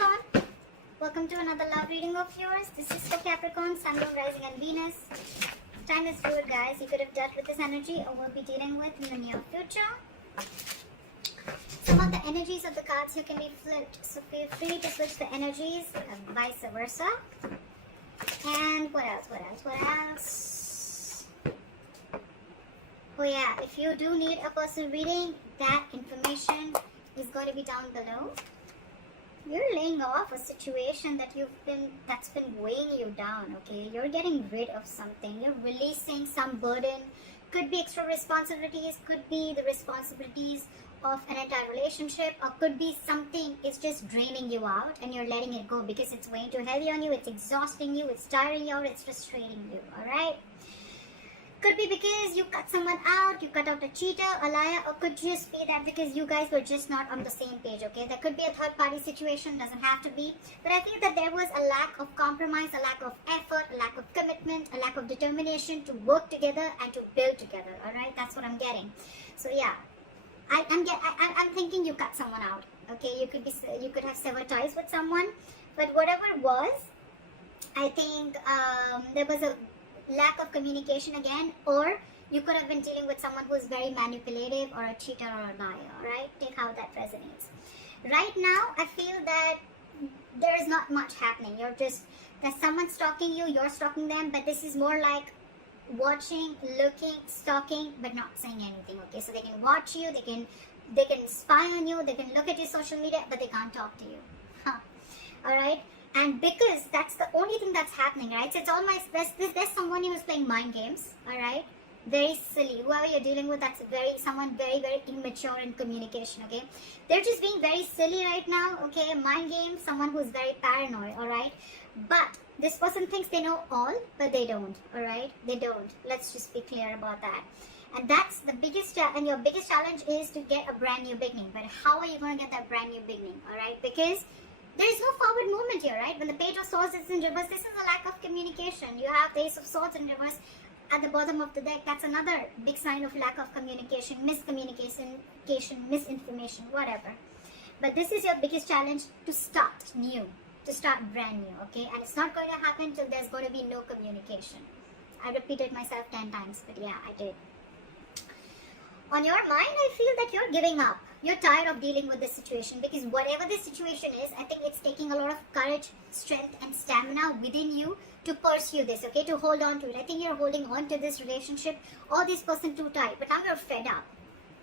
Capricorn, welcome to another love reading of yours. This is for Capricorn, Sun, Moon, Rising and Venus. Time is fluid, guys. You could have dealt with this energy or will be dealing with in the near future. Some of the energies of the cards here can be flipped, so feel free to switch the energies and vice versa. And what else? Oh yeah, if you do need a personal reading, that information is going to be down below. You're laying off a situation that's been weighing you down, okay? You're getting rid of something. You're releasing some burden. Could be extra responsibilities, could be the responsibilities of an entire relationship, or could be something is just draining you out and you're letting it go because it's weighing too heavy on you, it's exhausting you, it's tiring you out, it's frustrating you, alright? Could be because you cut someone out, you cut out a cheater, a liar, or could just be that because you guys were just not on the same page, okay? There could be a third party situation, doesn't have to be. But I feel that there was a lack of compromise, a lack of effort, a lack of commitment, a lack of determination to work together and to build together, alright? That's what I'm getting. So yeah, I'm thinking you cut someone out, okay? You could have severed ties with someone, but whatever it was, I think there was a lack of communication again, or you could have been dealing with someone who is very manipulative or a cheater or a liar, right? Take how that resonates. Right now, I feel that there is not much happening. There's someone stalking you, you're stalking them, but this is more like watching, looking, stalking, but not saying anything, okay? So they can watch you, they can spy on you, they can look at your social media, but they can't talk to you. Alright? And because that's the only thing that's happening, right? So it's all there's someone who's playing mind games, alright? Very silly. Whoever you're dealing with, that's someone very, very immature in communication, okay? They're just being very silly right now, okay? Mind games, someone who's very paranoid, alright? But this person thinks they know all, but they don't, alright? They don't. Let's just be clear about that. And that's the biggest, and your biggest challenge is to get a brand new beginning. But how are you going to get that brand new beginning, alright? Because there is no forward movement here, right? When the Page of Swords is in reverse, this is a lack of communication. You have the Ace of Swords in reverse at the bottom of the deck. That's another big sign of lack of communication, miscommunication, misinformation, whatever. But this is your biggest challenge, to start new, to start brand new, okay? And it's not going to happen till there's going to be no communication. I repeated myself 10 times, but yeah, I did. On your mind, I feel that you're giving up. You're tired of dealing with this situation, because whatever this situation is, I think it's taking a lot of courage, strength and stamina within you to pursue this, okay, to hold on to it. I think you're holding on to this relationship or this person too tight, but now you're fed up.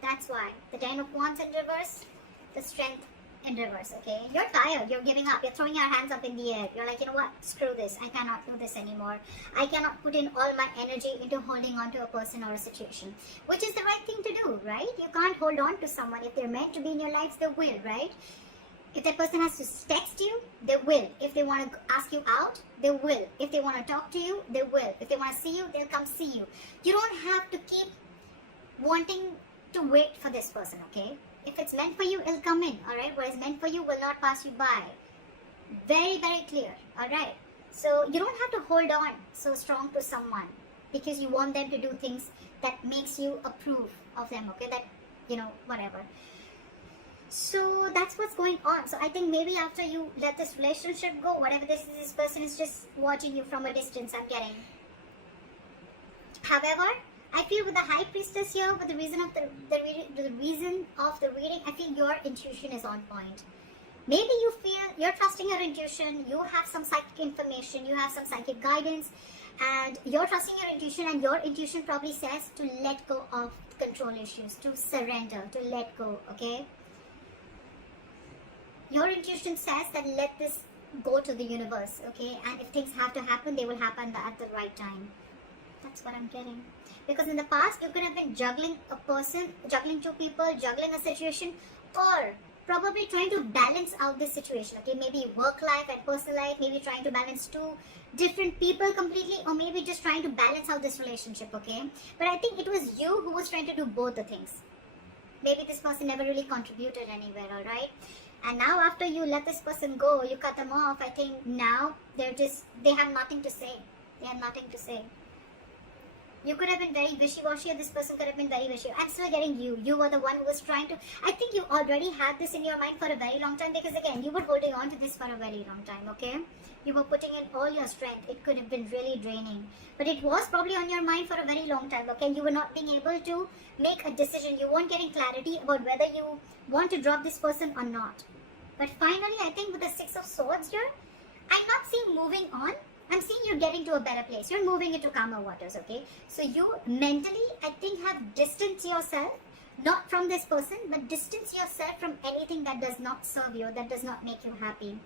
That's why. The 10 of Wands in reverse, the Strength in reverse, okay? You're tired, you're giving up, you're throwing your hands up in the air. You're like, you know what, screw this, I cannot do this anymore. I cannot put in all my energy into holding on to a person or a situation, which is the right thing to do, right? You can't hold on to someone. If they're meant to be in your lives, they will, right? If that person has to text you, they will. If they want to ask you out, they will. If they want to talk to you, they will. If they want to see you, they'll come see you. You don't have to keep wanting to wait for this person, okay? If it's meant for you, it'll come in, alright? What is meant for you will not pass you by. Very, very clear, alright? So you don't have to hold on so strong to someone because you want them to do things that makes you approve of them, okay? That, you know, whatever. So that's what's going on. So I think maybe after you let this relationship go, whatever this is, this person is just watching you from a distance, I'm getting. However, I feel with the High Priestess here, with the reason of the reason of the reading, I feel your intuition is on point. Maybe you feel you're trusting your intuition, you have some psychic information, you have some psychic guidance, and you're trusting your intuition, and your intuition probably says to let go of control issues, to surrender, to let go, okay? Your intuition says that let this go to the universe, okay? And if things have to happen, they will happen at the right time. That's what I'm getting. Because in the past, you could have been juggling a person, juggling two people, juggling a situation, or probably trying to balance out this situation, okay? Maybe work life and personal life, maybe trying to balance two different people completely, or maybe just trying to balance out this relationship, okay? But I think it was you who was trying to do both the things. Maybe this person never really contributed anywhere, alright? And now after you let this person go, you cut them off, I think now they have nothing to say. They have nothing to say. You could have been very wishy-washy, or this person could have been very wishy. I'm still getting you. You were the one who was trying to... I think you already had this in your mind for a very long time, because again, you were holding on to this for a very long time, okay? You were putting in all your strength. It could have been really draining. But it was probably on your mind for a very long time, okay? You were not being able to make a decision. You weren't getting clarity about whether you want to drop this person or not. But finally, I think with the Six of Swords here, I'm not seeing moving on. I'm seeing you're getting to a better place. You're moving into calmer waters, okay? So you mentally, I think, have distanced yourself, not from this person, but distance yourself from anything that does not serve you, that does not make you happy.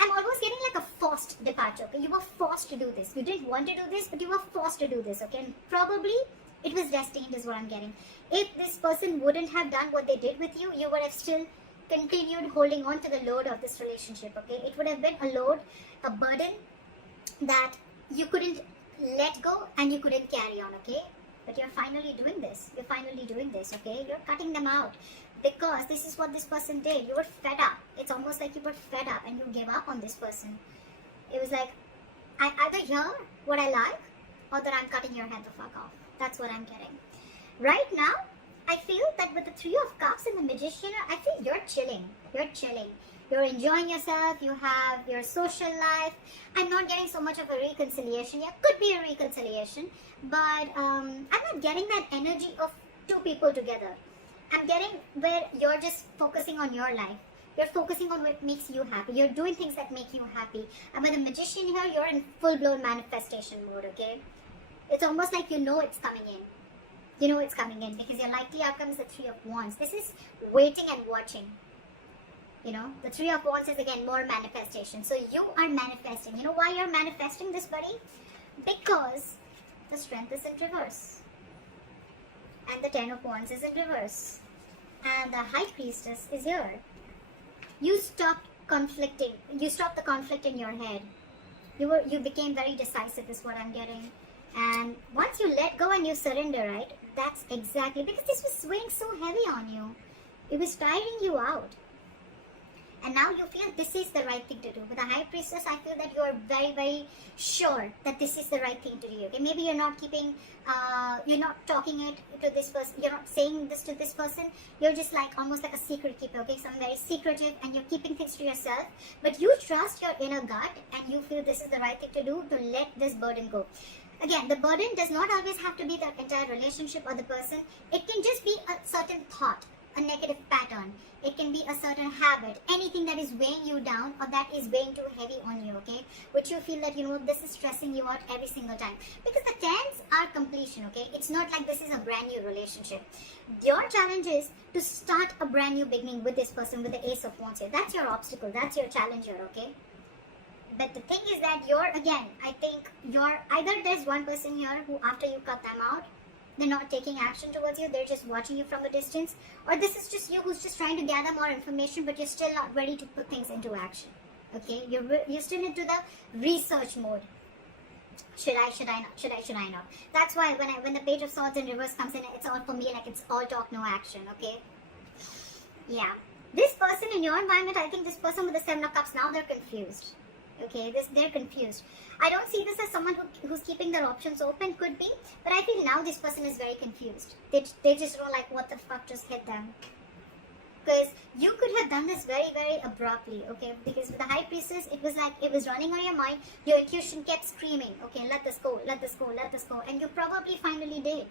I'm almost getting like a forced departure, okay? You were forced to do this. You didn't want to do this, but you were forced to do this, okay? And probably it was destined is what I'm getting. If this person wouldn't have done what they did with you, you would have still continued holding on to the load of this relationship, okay? It would have been a load, a burden that you couldn't let go and you couldn't carry on, okay? But you're finally doing this. You're finally doing this, okay? You're cutting them out because this is what this person did. You were fed up. It's almost like you were fed up and you gave up on this person. It was like, I either hear what I like or that I'm cutting your head the fuck off. That's what I'm getting. Right now, I feel that with the Three of Cups and the Magician, I feel you're chilling. You're chilling. You're enjoying yourself, you have your social life. I'm not getting so much of a reconciliation. Yeah, could be a reconciliation, but I'm not getting that energy of two people together. I'm getting where you're just focusing on your life. You're focusing on what makes you happy. You're doing things that make you happy. And with the Magician here, you're in full-blown manifestation mode, okay? It's almost like you know it's coming in. You know it's coming in because your likely outcome is the Three of Wands. This is waiting and watching. You know, the Three of Wands is again more manifestation. So you are manifesting. You know why you're manifesting this, buddy? Because the Strength is in reverse. And the Ten of Wands is in reverse. And the High Priestess is here. You stopped conflicting. You stopped the conflict in your head. You became very decisive is what I'm getting. And once you let go and you surrender, right? That's exactly, because this was weighing so heavy on you. It was tiring you out. And now you feel this is the right thing to do. With the High Priestess, I feel that you are very, very sure that this is the right thing to do. Okay? Maybe you're not keeping, you're not talking it to this person. You're not saying this to this person. You're just like almost like a secret keeper. Okay, something very secretive, and you're keeping things to yourself. But you trust your inner gut, and you feel this is the right thing to do to let this burden go. Again, the burden does not always have to be the entire relationship or the person. It can just be a certain thought, a negative pattern. It can be a certain habit, anything that is weighing you down or that is weighing too heavy on you, okay? Which you feel that, you know, this is stressing you out every single time. Because the tens are completion, okay? It's not like this is a brand new relationship. Your challenge is to start a brand new beginning with this person, with the Ace of Wands here. That's your obstacle. That's your challenge here, okay? But the thing is that you're, again, I think you're, either there's one person here who after you cut them out, they're not taking action towards you, they're just watching you from a distance, or this is just you who's just trying to gather more information, but you're still not ready to put things into action. Okay, you're still into the research mode. Should I not? That's why when the Page of Swords in reverse comes in, it's all for me, like it's all talk, no action. Okay, yeah. This person in your environment, I think this person with the Seven of Cups, now they're confused. Okay, they're confused. I don't see this as someone who's keeping their options open, could be, but I feel now this person is very confused. They just don't like what the fuck just hit them. Because you could have done this very, very abruptly, okay? Because with the High Priestess, it was like, it was running on your mind, your intuition kept screaming, okay, let this go, let this go, let this go, and you probably finally did.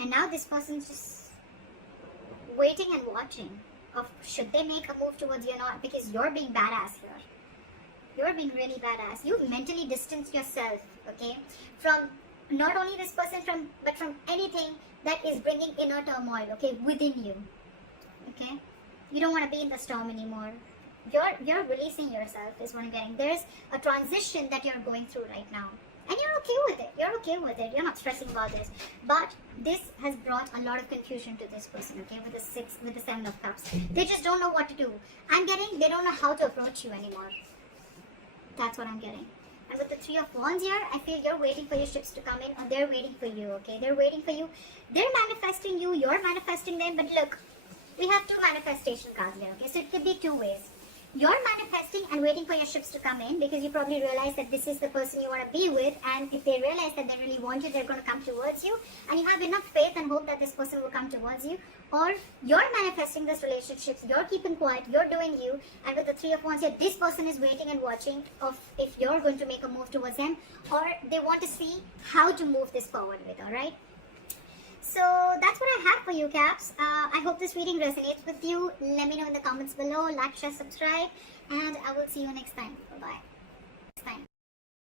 And now this person's just waiting and watching of should they make a move towards you or not, because you're being badass here. You're being really badass. You've mentally distanced yourself, okay, from not only this person, but from anything that is bringing inner turmoil, okay, within you, okay. You don't want to be in the storm anymore. You're releasing yourself is what I'm getting. There's a transition that you're going through right now, and you're okay with it. You're okay with it. You're not stressing about this. But this has brought a lot of confusion to this person, okay, with the Seven of Cups. They just don't know what to do. I'm getting they don't know how to approach you anymore. That's what I'm getting. And with the Three of Wands here, I feel you're waiting for your ships to come in, or they're waiting for you, okay? They're waiting for you. They're manifesting you, you're manifesting them. But look, we have two manifestation cards here, okay? So it could be two ways. you're manifesting and waiting for your ships to come in, because you probably realize that this is the person you want to be with, and if they realize that they really want you, they're going to come towards you, and you have enough faith and hope that this person will come towards you. Or you're manifesting this relationships, you're keeping quiet, you're doing you, and with the Three of Wands here, this person is waiting and watching of if you're going to make a move towards them, or they want to see how to move this forward with. Alright, so that's what I have for you, Caps. I hope this reading resonates with you. Let me know in the comments below. Like, share, subscribe, and I will see you next time. Bye-bye.